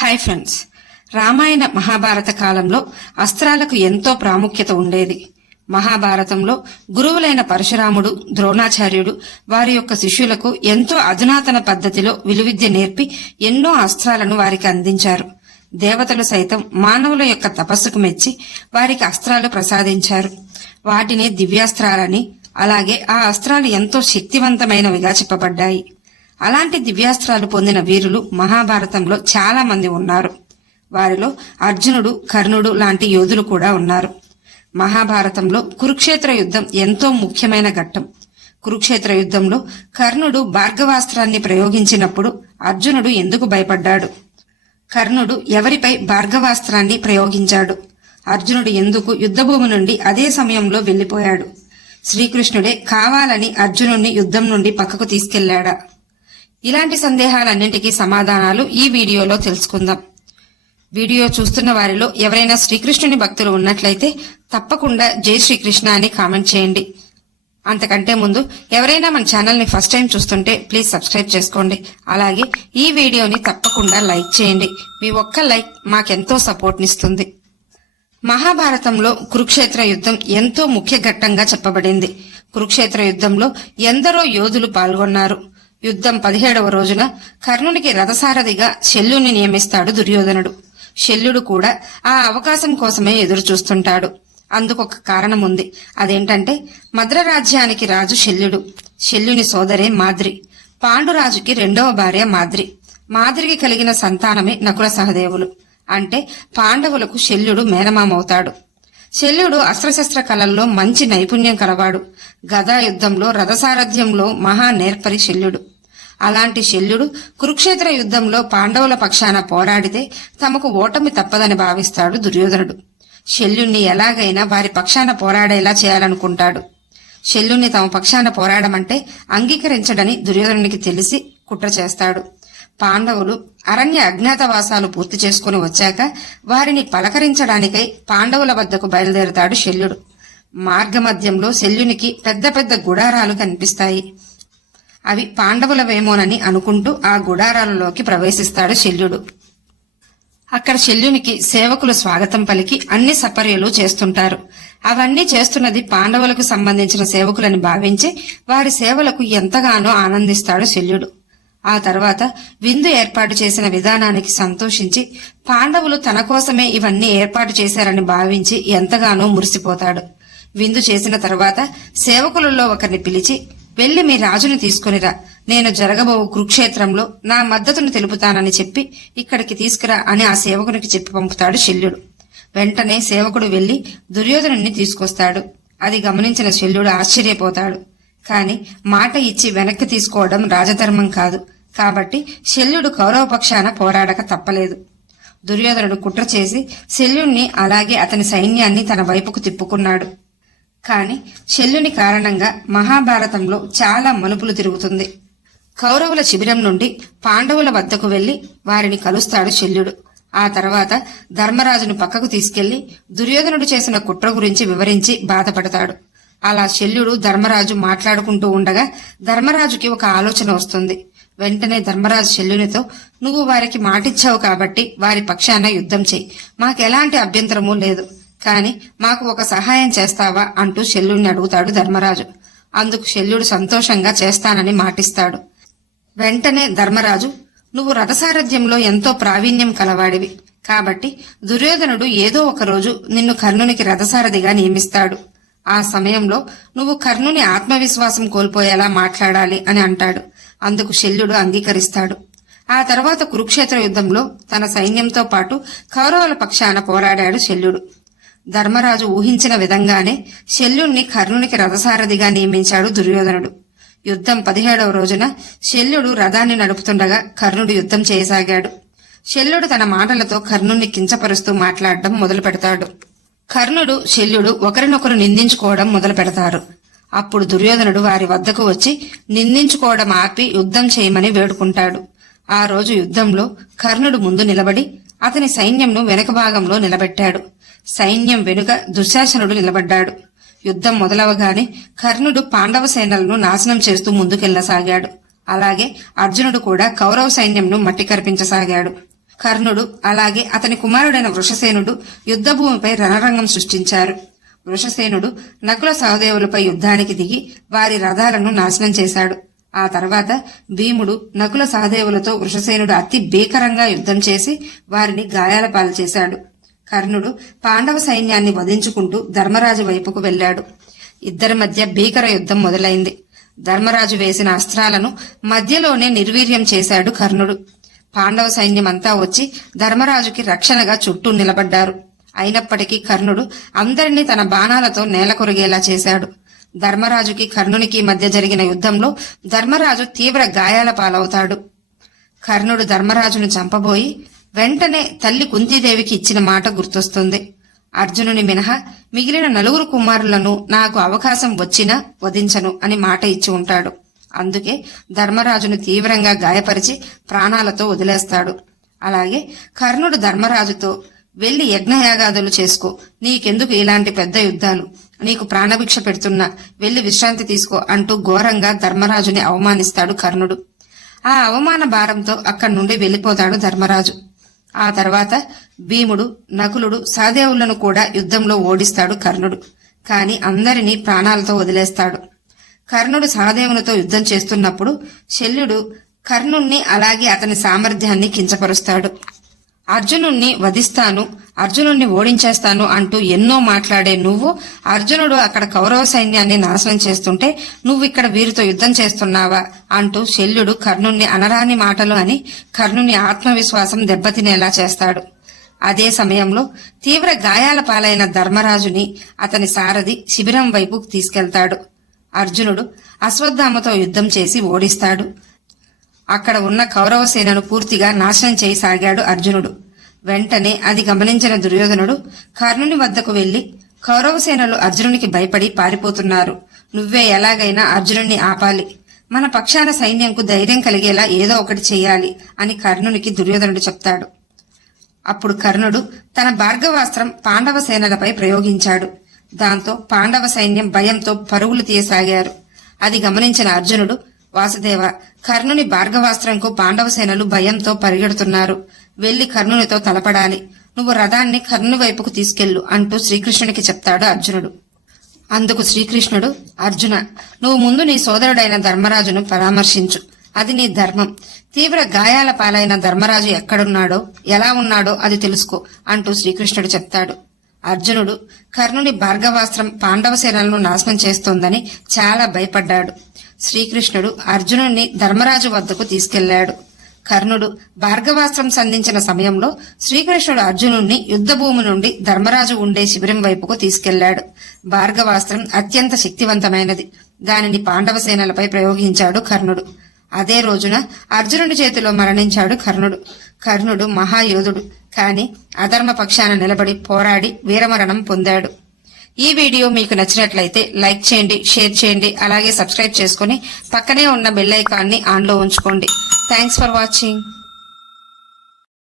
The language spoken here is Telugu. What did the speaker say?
హాయ్ ఫ్రెండ్స్, రామాయణ మహాభారత కాలంలో అస్త్రాలకు ఎంతో ప్రాముఖ్యత ఉండేది. మహాభారతంలో గురువులైన పరశురాముడు, ద్రోణాచార్యుడు వారి యొక్క శిష్యులకు ఎంతో అధునాతన పద్ధతిలో విలువిద్య నేర్పి ఎన్నో అస్త్రాలను వారికి అందించారు. దేవతలు సైతం మానవుల యొక్క తపస్సుకు మెచ్చి వారికి అస్త్రాలు ప్రసాదించారు. వాటిని దివ్యాస్త్రాలని, అలాగే ఆ అస్త్రాలు ఎంతో శక్తివంతమైనవిగా చెప్పబడ్డాయి. అలాంటి దివ్యాస్త్రాలు పొందిన వీరులు మహాభారతంలో చాలా మంది ఉన్నారు. వారిలో అర్జునుడు, కర్ణుడు లాంటి యోధులు కూడా ఉన్నారు. మహాభారతంలో కురుక్షేత్ర యుద్ధం ఎంతో ముఖ్యమైన ఘట్టం. కురుక్షేత్ర యుద్ధంలో కర్ణుడు భార్గవాస్త్రాన్ని ప్రయోగించినప్పుడు అర్జునుడు ఎందుకు భయపడ్డాడు? కర్ణుడు ఎవరిపై భార్గవాస్త్రాన్ని ప్రయోగించాడు? అర్జునుడు ఎందుకు యుద్ధభూమి నుండి అదే సమయంలో వెళ్లిపోయాడు? శ్రీకృష్ణుడే కావాలని అర్జునుడిని యుద్ధం నుండి పక్కకు తీసుకెళ్లాడా? ఇలాంటి సందేహాలన్నింటికీ సమాధానాలు ఈ వీడియోలో తెలుసుకుందాం. వీడియో చూస్తున్న వారిలో ఎవరైనా శ్రీకృష్ణుని భక్తులు ఉన్నట్లయితే తప్పకుండా జై శ్రీకృష్ణ అని కామెంట్ చేయండి. అంతకంటే ముందు ఎవరైనా మన ఛానల్ని ఫస్ట్ టైం చూస్తుంటే ప్లీజ్ సబ్స్క్రైబ్ చేసుకోండి. అలాగే ఈ వీడియోని తప్పకుండా లైక్ చేయండి. మీ ఒక్క లైక్ మాకెంతో సపోర్ట్నిస్తుంది. మహాభారతంలో కురుక్షేత్ర యుద్ధం ఎంతో ముఖ్య ఘట్టంగా చెప్పబడింది. కురుక్షేత్ర యుద్ధంలో ఎందరో యోధులు పాల్గొన్నారు. యుద్ధం 17వ రోజున కర్ణునికి రథసారథిగా శల్యుని నియమిస్తాడు దుర్యోధనుడు. శల్యుడు కూడా ఆ అవకాశం కోసమే ఎదురు చూస్తుంటాడు. అందుకొక కారణం ఉంది. అదేంటంటే మద్రరాజ్యానికి రాజు శల్యుడు. శల్యుని సోదరే మాద్రి. పాండురాజుకి రెండవ భార్య మాద్రి. మాద్రికి కలిగిన సంతానమే నకుల సహదేవులు. అంటే పాండవులకు శల్యుడు మేనమామవుతాడు. శల్యుడు అస్త్రశస్త్ర కళల్లో మంచి నైపుణ్యం కలవాడు. గదా యుద్ధంలో రథసారథ్యంలో మహా నేర్పరి శల్యుడు. అలాంటి శల్యుడు కురుక్షేత్ర యుద్ధంలో పాండవుల పక్షాన పోరాడితే తమకు ఓటమి తప్పదని భావిస్తాడు దుర్యోధనుడు. శల్యుణ్ణి ఎలాగైనా వారి పక్షాన పోరాడేలా చేయాలనుకుంటాడు. శల్యుణ్ణి తమ పక్షాన పోరాడమంటే అంగీకరించడని దుర్యోధనునికి తెలిసి కుట్ర చేస్తాడు. పాండవులు అరణ్య అజ్ఞాతవాసాలు పూర్తి చేసుకుని వచ్చాక వారిని పలకరించడానికై పాండవుల వద్దకు బయలుదేరతాడు శల్యుడు. మార్గమధ్యంలో శల్యునికి పెద్ద పెద్ద గుడారాలు కనిపిస్తాయి. అవి పాండవులవేమోనని అనుకుంటూ ఆ గుడారాలలోకి ప్రవేశిస్తాడు శల్యుడు. అక్కడ శల్యునికి సేవకులు స్వాగతం పలికి అన్ని సపర్యలు చేస్తుంటారు. అవన్నీ చేస్తున్నది పాండవులకు సంబంధించిన సేవకులని భావించి వారి సేవలకు ఎంతగానో ఆనందిస్తాడు శల్యుడు. ఆ తర్వాత విందు ఏర్పాటు చేసిన విధానానికి సంతోషించి పాండవులు తన కోసమే ఇవన్నీ ఏర్పాటు చేశారని భావించి ఎంతగానో మురిసిపోతాడు. విందు చేసిన తర్వాత సేవకులలో ఒకరిని పిలిచి, వెళ్లి మీ రాజుని తీసుకునిరా, నేను జరగబోవు కురుక్షేత్రంలో నా మద్దతును తెలుపుతానని చెప్పి ఇక్కడికి తీసుకురా అని ఆ సేవకునికి చెప్పి పంపుతాడు శల్యుడు. వెంటనే సేవకుడు వెళ్లి దుర్యోధనుణ్ణి తీసుకొస్తాడు. అది గమనించిన శల్యుడు ఆశ్చర్యపోతాడు. కాని మాట ఇచ్చి వెనక్కి తీసుకోవడం రాజధర్మం కాదు. కాబట్టి శల్యుడు కౌరవపక్షాన పోరాడక తప్పలేదు. దుర్యోధనుడు కుట్ర చేసి శల్యుణ్ణి అలాగే అతని సైన్యాన్ని తన వైపుకు తిప్పుకున్నాడు. కాని శల్యుని కారణంగా మహాభారతంలో చాలా మలుపులు తిరుగుతుంది. కౌరవుల శిబిరం నుండి పాండవుల వద్దకు వెళ్లి వారిని కలుస్తాడు శల్యుడు. ఆ తర్వాత ధర్మరాజును పక్కకు తీసుకెళ్లి దుర్యోధనుడు చేసిన కుట్ర గురించి వివరించి బాధపడతాడు. అలా శల్యుడు ధర్మరాజు మాట్లాడుకుంటూ ఉండగా ధర్మరాజుకి ఒక ఆలోచన వస్తుంది. వెంటనే ధర్మరాజు శల్యునితో, నువ్వు వారికి మాటిచ్చావు కాబట్టి వారి పక్షాన యుద్ధం చెయ్యి, మాకెలాంటి అభ్యంతరమూ లేదు. కాని మాకు ఒక సహాయం చేస్తావా అంటూ శల్యుణ్ణి అడుగుతాడు ధర్మరాజు. అందుకు శల్యుడు సంతోషంగా చేస్తానని మాటిస్తాడు. వెంటనే ధర్మరాజు, నువ్వు రథసారథ్యంలో ఎంతో ప్రావీణ్యం కలవాడివి కాబట్టి దుర్యోధనుడు ఏదో ఒక రోజు నిన్ను కర్ణునికి రథసారథిగా నియమిస్తాడు. ఆ సమయంలో నువ్వు కర్ణుని ఆత్మవిశ్వాసం కోల్పోయేలా మాట్లాడాలి అని అంటాడు. అందుకు శల్యుడు అంగీకరిస్తాడు. ఆ తర్వాత కురుక్షేత్ర యుద్ధంలో తన సైన్యంతో పాటు కౌరవుల పక్షాన పోరాడాడు శల్యుడు. ధర్మరాజు ఊహించిన విధంగానే శల్యుణ్ణి కర్ణునికి రథసారథిగా నియమించాడు దుర్యోధనుడు. యుద్ధం 17వ రోజున శల్యుడు రథాన్ని నడుపుతుండగా కర్ణుడు యుద్ధం చేయసాగాడు. శల్యుడు తన మాటలతో కర్ణుణ్ణి కించపరుస్తూ మాట్లాడడం మొదలు పెడతాడు. కర్ణుడు, శల్యుడు ఒకరినొకరు నిందించుకోవడం మొదలు పెడతారు. అప్పుడు దుర్యోధనుడు వారి వద్దకు వచ్చి నిందించుకోవడం ఆపి యుద్ధం చేయమని వేడుకుంటాడు. ఆ రోజు యుద్ధంలో కర్ణుడు ముందు నిలబడి అతని సైన్యంను వెనక భాగంలో నిలబెట్టాడు. సైన్యం వెనుక దుశ్శాసనుడు నిలబడ్డాడు. యుద్ధం మొదలవగానే కర్ణుడు పాండవ సేనలను నాశనం చేస్తూ ముందుకెళ్లసాగాడు. అలాగే అర్జునుడు కూడా కౌరవ సైన్యంను మట్టి కరిపించసాగాడు. కర్ణుడు అలాగే అతని కుమారుడైన వృషసేనుడు యుద్ధభూమిపై రణరంగం సృష్టించారు. వృషసేనుడు నకుల సహదేవులపై యుద్ధానికి దిగి వారి రథాలను నాశనం చేశాడు. ఆ తర్వాత భీముడు నకుల సహదేవులతో వృషసేనుడు అతి భీకరంగా యుద్ధం చేసి వారిని గాయాల పాలు చేశాడు. కర్ణుడు పాండవ సైన్యాన్ని వధించుకుంటూ ధర్మరాజు వైపుకు వెళ్లాడు. ఇద్దరి మధ్య భీకర యుద్ధం మొదలైంది. ధర్మరాజు వేసిన అస్త్రాలను మధ్యలోనే నిర్వీర్యం చేశాడు కర్ణుడు. పాండవ సైన్యమంతా వచ్చి ధర్మరాజుకి రక్షణగా చుట్టూ నిలబడ్డారు. అయినప్పటికీ కర్ణుడు అందరినీ తన బాణాలతో నేలకొరిగేలా చేశాడు. ధర్మరాజుకి కర్ణునికి మధ్య జరిగిన యుద్ధంలో ధర్మరాజు తీవ్ర గాయాల పాలవుతాడు. కర్ణుడు ధర్మరాజును చంపబోయి వెంటనే తల్లి కుంతీదేవికి ఇచ్చిన మాట గుర్తొస్తుంది. అర్జునుని మినహా మిగిలిన 4 కుమారులను నాకు అవకాశం వచ్చినా వధించను అని మాట ఇచ్చి ఉంటాడు. అందుకే ధర్మరాజును తీవ్రంగా గాయపరిచి ప్రాణాలతో వదిలేస్తాడు. అలాగే కర్ణుడు ధర్మరాజుతో వెళ్లి యజ్ఞయాగాదులు చేసుకో, నీకెందుకు ఇలాంటి పెద్ద యుద్ధాలు, నీకు ప్రాణభిక్ష పెడుతున్నా, వెళ్లి విశ్రాంతి తీసుకో అంటూ ఘోరంగా ధర్మరాజుని అవమానిస్తాడు కర్ణుడు. ఆ అవమాన భారంతో అక్కడి నుండి వెళ్లిపోతాడు ధర్మరాజు. ఆ తర్వాత భీముడు, నకులుడు, సహదేవులను కూడా యుద్ధంలో ఓడిస్తాడు కర్ణుడు. కాని అందరినీ ప్రాణాలతో వదిలేస్తాడు. కర్ణుడు సహదేవునితో యుద్ధం చేస్తున్నప్పుడు శల్యుడు కర్ణుణ్ణి అలాగే అతని సామర్థ్యాన్ని కించపరుస్తాడు. అర్జునుణ్ణి వధిస్తాను, అర్జునుణ్ణి ఓడించేస్తాను అంటూ ఎన్నో మాట్లాడే నువ్వు అర్జునుడు అక్కడ కౌరవ సైన్యాన్ని నాశనం చేస్తుంటే నువ్వు ఇక్కడ వీరితో యుద్ధం చేస్తున్నావా అంటూ శల్యుడు కర్ణుణ్ణి అనరాని మాటలు అని కర్ణుని ఆత్మవిశ్వాసం దెబ్బతినేలా చేస్తాడు. అదే సమయంలో తీవ్ర గాయాల పాలైన ధర్మరాజుని అతని సారథి శిబిరం వైపు తీసుకెళ్తాడు. అర్జునుడు అశ్వత్థామతో యుద్ధం చేసి ఓడిస్తాడు. అక్కడ ఉన్న కౌరవ సేనను పూర్తిగా నాశనం చేయసాగాడు అర్జునుడు. వెంటనే అది గమనించిన దుర్యోధనుడు కర్ణుని వద్దకు వెళ్లి, కౌరవ సేనలు అర్జునునికి భయపడి పారిపోతున్నారు, నువ్వే ఎలాగైనా అర్జునుణ్ణి ఆపాలి, మన పక్షాన సైన్యంకు ధైర్యం కలిగేలా ఏదో ఒకటి చెయ్యాలి అని కర్ణునికి దుర్యోధనుడు చెప్తాడు. అప్పుడు కర్ణుడు తన భార్గవాస్త్రం పాండవ సేనలపై ప్రయోగించాడు. దాంతో పాండవ సైన్యం భయంతో పరుగులు తీయసాగారు. అది గమనించిన అర్జునుడు, వాసుదేవ, కర్ణుని భార్గవాస్త్రంకు పాండవ సేనలు భయంతో పరిగెడుతున్నారు, వెళ్లి కర్ణునితో తలపడాలి, నువ్వు రథాన్ని కర్ణుని వైపుకు తీసుకెళ్లు అంటూ శ్రీకృష్ణునికి చెప్తాడు అర్జునుడు. అందుకు శ్రీకృష్ణుడు, అర్జున, నువ్వు ముందు నీ సోదరుడైన ధర్మరాజును పరామర్శించు, అది నీ ధర్మం. తీవ్ర గాయాల పాలైన ధర్మరాజు ఎక్కడున్నాడో ఎలా ఉన్నాడో అది తెలుసుకో అంటూ శ్రీకృష్ణుడు చెప్తాడు. అర్జునుడు కర్ణుని భార్గవాస్త్రం పాండవ సేనలను నాశనం చేస్తోందని చాలా భయపడ్డాడు. శ్రీకృష్ణుడు అర్జునుడిని ధర్మరాజు వద్దకు తీసుకెళ్లాడు. కర్ణుడు భార్గవాస్త్రం సంధించిన సమయంలో శ్రీకృష్ణుడు అర్జునుడిని యుద్ధభూమి నుండి ధర్మరాజు ఉండే శిబిరం వైపుకు తీసుకెళ్లాడు. భార్గవాస్త్రం అత్యంత శక్తివంతమైనది. దానిని పాండవ సేనలపై ప్రయోగించాడు కర్ణుడు. అదే రోజున అర్జునుడి చేతిలో మరణించాడు కర్ణుడు. కర్ణుడు మహాయోధుడు, కాని అధర్మ పక్షాన నిలబడి పోరాడి వీరమరణం పొందాడు. ఈ వీడియో మీకు నచ్చినట్లయితే లైక్ చేయండి, షేర్ చేయండి, అలాగే సబ్స్క్రైబ్ చేసుకుని పక్కనే ఉన్న బెల్ ఐకాన్ని ఆన్లో ఉంచుకోండి. Thanks for watching.